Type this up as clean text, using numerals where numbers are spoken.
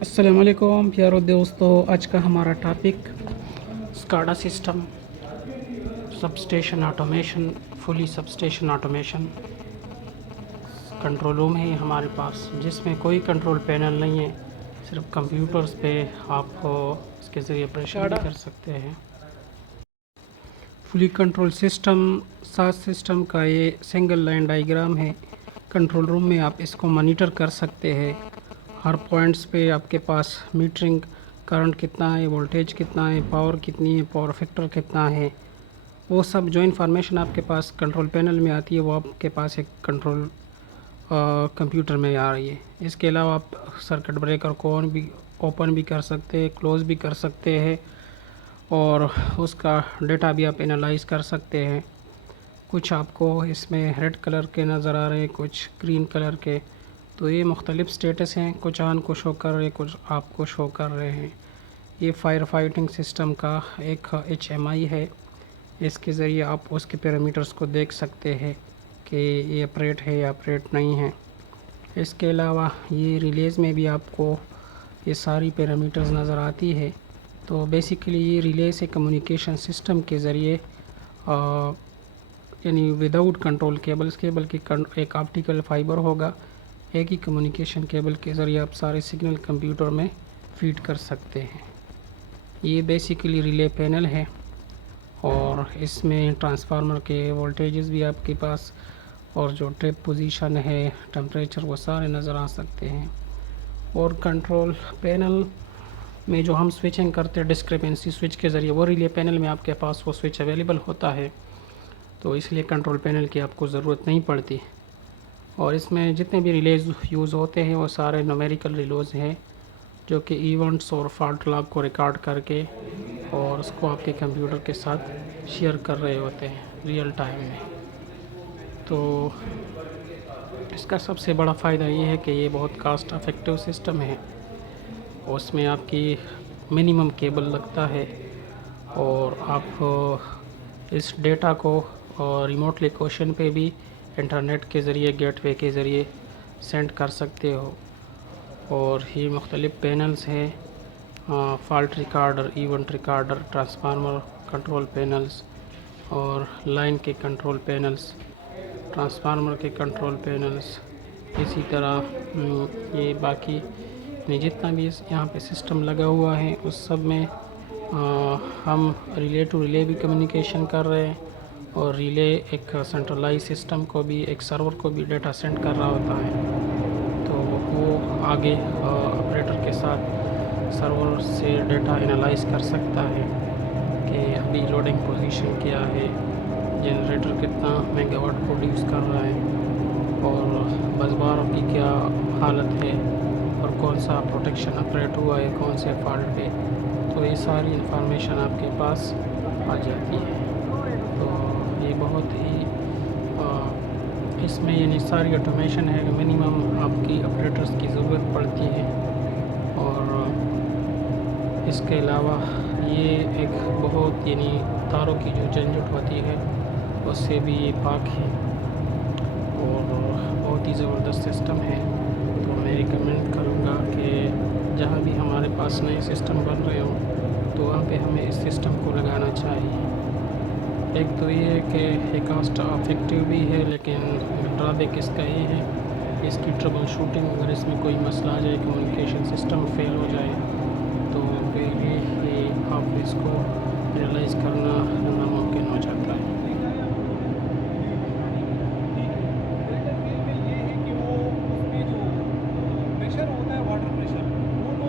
अस्सलाम वालेकुम प्यारो दोस्तों, आज का हमारा topic SCADA system substation automation, fully substation automation. Control room है हमारे पास जिसमें कोई कंट्रोल पैनल नहीं है, सिर्फ कंप्यूटर्स पे आप इसके ज़रिए ऑपरेशन भी कर सकते हैं। फुली कंट्रोल सिस्टम सास सिस्टम का ये सिंगल लाइन डायग्राम है। कंट्रोल रूम में आप इसको मॉनिटर कर सकते हैं। हर पॉइंट्स पे आपके पास मीटरिंग, करंट कितना है, वोल्टेज कितना है, पावर कितनी है, पावर फैक्टर कितना है, वो सब जो इन्फॉर्मेशन आपके पास कंट्रोल पैनल में आती है वो आपके पास एक कंट्रोल कंप्यूटर में आ रही है। इसके अलावा आप सर्किट ब्रेकर को ऑन भी ओपन भी कर सकते हैं, क्लोज़ भी कर सकते हैं और उसका डेटा भी आप एनालाइज कर सकते हैं। कुछ आपको इसमें रेड कलर के नज़र आ रहे हैं, कुछ ग्रीन कलर के, तो ये मुख्तलिफ़ स्टेटस हैं, कुछ ऑन को शो कर रहे हैं, कुछ आपको शो कर रहे हैं। ये फायर फाइटिंग सिस्टम का एक HMI है। इसके ज़रिए आप उसके पैरामीटर्स को देख सकते हैं कि ये ऑपरेट है या ऑपरेट नहीं है। इसके अलावा ये रिलेज़ में भी आपको ये सारी पैरामीटर्स नज़र आती है। तो बेसिकली ये रिले से कम्युनिकेशन सिस्टम के ज़रिए यानी विदाउट कंट्रोल केबल की एक ऑप्टिकल फाइबर होगा, एक ही कम्युनिकेशन केबल के ज़रिए आप सारे सिग्नल कंप्यूटर में फीड कर सकते हैं। ये बेसिकली रिले पैनल है और इसमें ट्रांसफार्मर के वोल्टेजेस भी आपके पास और जो ट्रिप पोजीशन है, टेम्परेचर, वो सारे नज़र आ सकते हैं। और कंट्रोल पैनल में जो हम स्विचिंग करते हैं डिस्क्रिपेंसी स्विच के ज़रिए, वो रिले पैनल में आपके पास वो स्विच अवेलेबल होता है, तो इसलिए कंट्रोल पैनल की आपको ज़रूरत नहीं पड़ती। और इसमें जितने भी रिलेज यूज़ होते हैं वो सारे न्यूमेरिकल रिलेज हैं जो कि इवेंट्स और फॉल्ट लॉग को रिकॉर्ड करके और उसको आपके कंप्यूटर के साथ शेयर कर रहे होते हैं रियल टाइम में। तो इसका सबसे बड़ा फ़ायदा ये है कि ये बहुत कास्ट इफ़ेक्टिव सिस्टम है। उसमें आपकी मिनिमम केबल लगता है और आप इस डेटा को रिमोट लोकेशन पे भी इंटरनेट के ज़रिए, गेटवे के ज़रिए सेंड कर सकते हो। और ये मुख्तलिफ़ पैनल्स हैं, fault recorder, event recorder, transformer control panels और लाइन के कंट्रोल पैनल्स, ट्रांसफार्मर के कंट्रोल पैनल्स। इसी तरह ये बाकी जितना भी यहाँ पे सिस्टम लगा हुआ है उस सब में हम रिले टू रिले भी कम्युनिकेशन कर रहे हैं और रिले एक सेंट्रलाइज सिस्टम को भी, एक सर्वर को भी डेटा सेंड कर रहा होता है। तो वो आगे ऑपरेटर के साथ सर्वर से डेटा एनालाइज कर सकता है कि अभी लोडिंग पोजीशन क्या है, जनरेटर कितना मेगावाट प्रोड्यूस कर रहा है और बसबार की क्या हालत है और कौन सा प्रोटेक्शन ऑपरेट हुआ है कौन से फॉल्ट पे। तो ये सारी इंफॉर्मेशन आपके पास आ जाती है। तो ये बहुत ही इसमें यानी सारी ऑटोमेशन है, मिनिमम आपकी ऑपरेटर्स की ज़रूरत पड़ती है। और इसके अलावा ये एक बहुत यानी तारों की जो झंझट होती है उससे भी ये पाक है और बहुत ही ज़बरदस्त सिस्टम है। तो मैं रिकमेंड करूँगा कि जहाँ भी हमारे पास नए सिस्टम बन रहे हों तो वहाँ पे हमें इस सिस्टम को लगाना चाहिए। एक तो ये है कि ये कास्ट इफेक्टिव भी है, लेकिन ड्रॉबैक इसका ये है इसकी ट्रबल शूटिंग, अगर इसमें कोई मसला आ जाए, कम्युनिकेशन सिस्टम फेल हो जाए तो फिर ये आप इसको